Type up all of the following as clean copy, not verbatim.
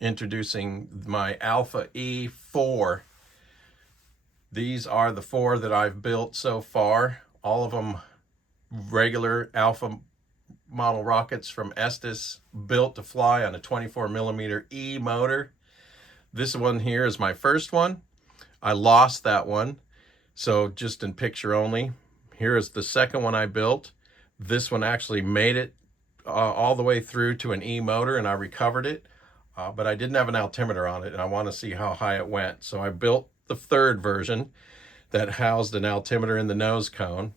Introducing my Alpha E4. These are the 4 that I've built so far. All of them regular Alpha model rockets from Estes, built to fly on a 24mm E motor. This one here is my first one. I lost that one, so just in picture only. Here is the second one I built. This one actually made it all the way through to an E motor, and I recovered it. But I didn't have an altimeter on it, and I want to see how high it went. So I built the third version that housed an altimeter in the nose cone.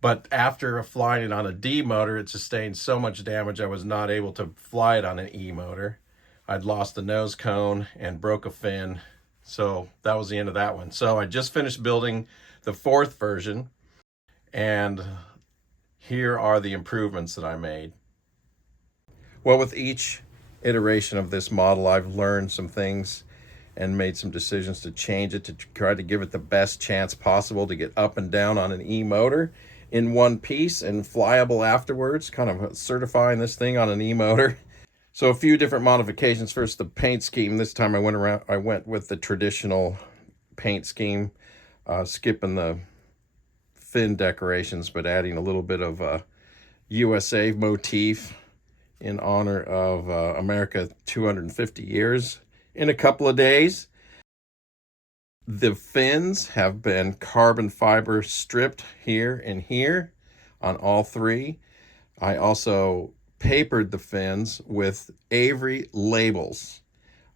But after flying it on a D motor, it sustained so much damage I was not able to fly it on an E motor. I'd lost the nose cone and broke a fin. So that was the end of that one. So I just finished building the fourth version, and here are the improvements that I made. Well, with each iteration of this model, I've learned some things and made some decisions to change it to try to give it the best chance possible to get up and down on an E motor in one piece and flyable afterwards, kind of certifying this thing on an E motor. So a few different modifications. First, the paint scheme. This time I went with the traditional paint scheme, skipping the fin decorations, but adding a little bit of a USA motif in honor of America 250 years in a couple of days. The fins have been carbon fiber stripped here and here on all three. I also papered the fins with Avery labels.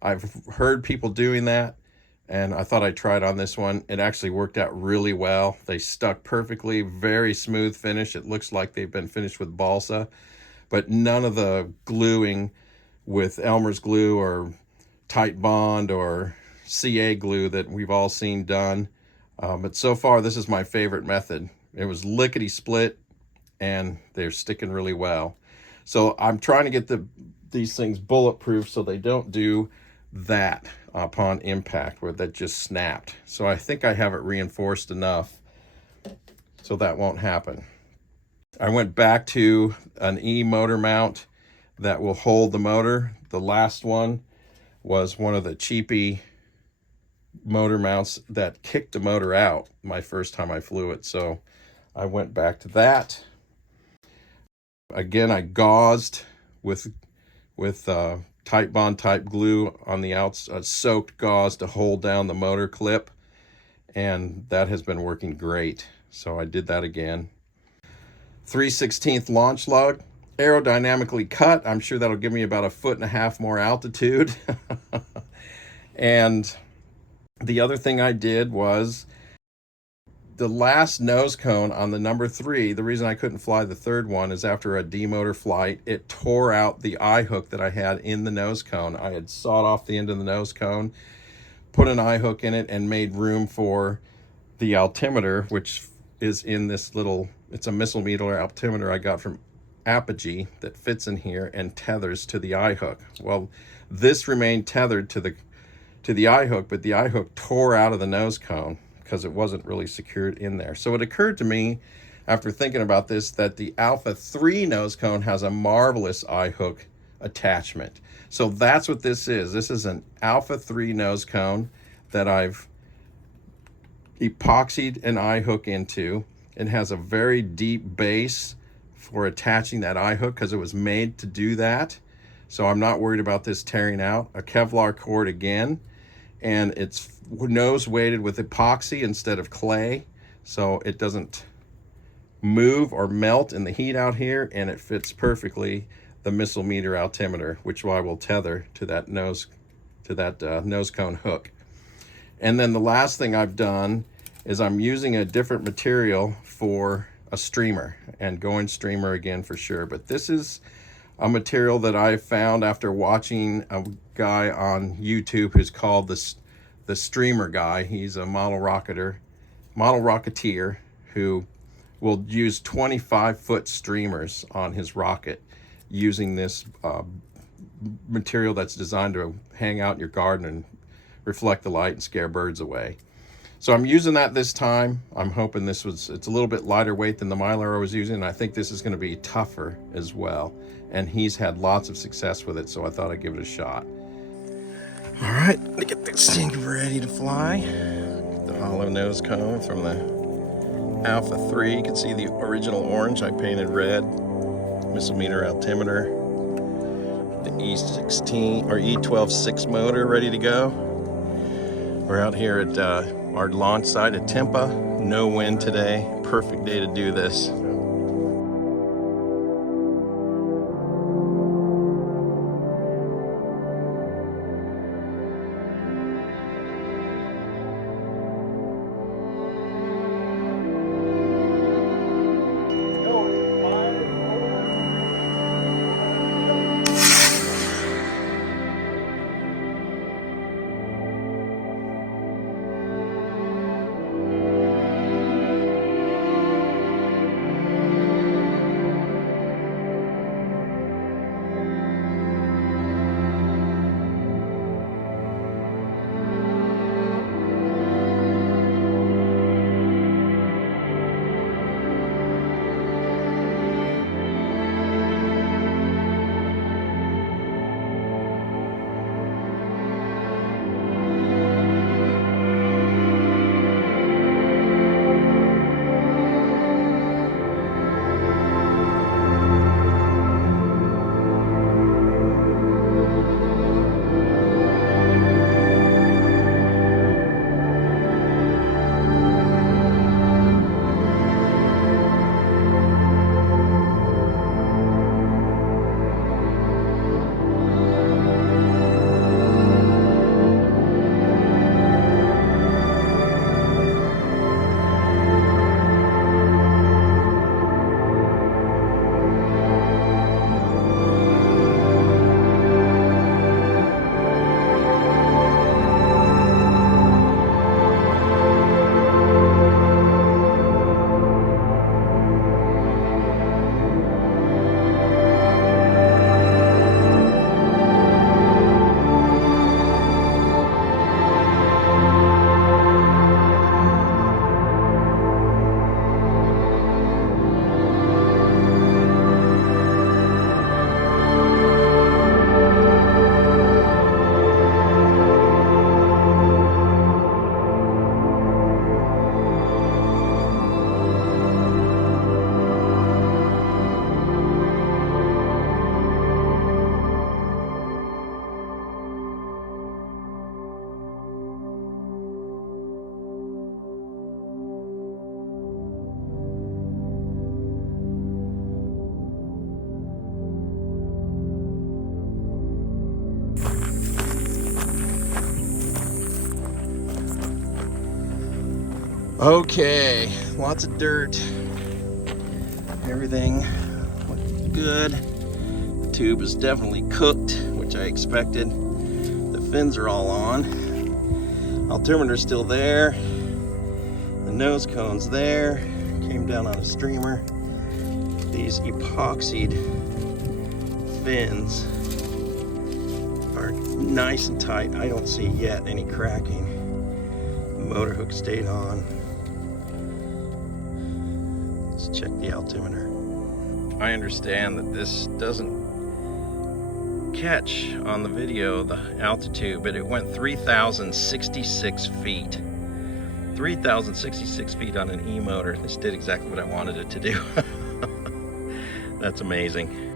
I've heard people doing that, and I thought I'd try it on this one. It actually worked out really well. They stuck perfectly, very smooth finish. It looks like they've been finished with balsa, but none of the gluing with Elmer's glue or Tight Bond or CA glue that we've all seen done. But so far, this is my favorite method. It was lickety split, and they're sticking really well. So I'm trying to get these things bulletproof so they don't do that upon impact where that just snapped. So I think I have it reinforced enough so that won't happen. I went back to an E motor mount that will hold the motor. The last one was one of the cheapy motor mounts that kicked the motor out my first time I flew it. So I went back to that. Again, I gauzed with Tight Bond type glue on the outside, soaked gauze to hold down the motor clip, and that has been working great. So I did that again. 3/16 launch lug, aerodynamically cut. I'm sure that'll give me about 1.5 feet more altitude. And the other thing I did was the last nose cone on the number 3. The reason I couldn't fly the third one is after a demotor flight, it tore out the eye hook that I had in the nose cone. I had sawed off the end of the nose cone, put an eye hook in it, and made room for the altimeter, which is in this little, it's a missile meter altimeter I got from Apogee that fits in here and tethers to the eye hook. Well, this remained tethered to the eye hook, but the eye hook tore out of the nose cone because it wasn't really secured in there. So it occurred to me after thinking about this that the Alpha 3 nose cone has a marvelous eye hook attachment. So that's what this is. This is an Alpha 3 nose cone that I've epoxied an eye hook into. It has a very deep base for attaching that eye hook because it was made to do that. So I'm not worried about this tearing out. A Kevlar cord again, and it's nose weighted with epoxy instead of clay, so it doesn't move or melt in the heat out here, and it fits perfectly the missile meter altimeter, which I will tether to that nose cone hook. And then the last thing I've done is I'm using a different material for a streamer, and going streamer again for sure. But this is a material that I found after watching a guy on YouTube who's called the streamer guy. He's a model rocketeer who will use 25-foot streamers on his rocket using this material that's designed to hang out in your garden and reflect the light and scare birds away. So I'm using that this time. I'm hoping it's a little bit lighter weight than the Mylar I was using, and I think this is going to be tougher as well. And he's had lots of success with it, so I thought I'd give it a shot. right, to get this thing ready to fly. Get the hollow nose cone from the Alpha 3. You can see the original orange I painted red. Missile meter altimeter. The E16 or E12-6 motor ready to go. We're out here at our launch site at TIMPA. No wind today. Perfect day to do this. Okay, lots of dirt. Everything looked good. The tube is definitely cooked, which I expected. The fins are all on. Altimeter's still there. The nose cone's there. Came down on a streamer. These epoxied fins are nice and tight. I don't see yet any cracking. The motor hook stayed on. Let's check the altimeter. I understand that this doesn't catch on the video the altitude, but it went 3,066 feet. 3,066 feet on an E motor. This did exactly what I wanted it to do. That's amazing.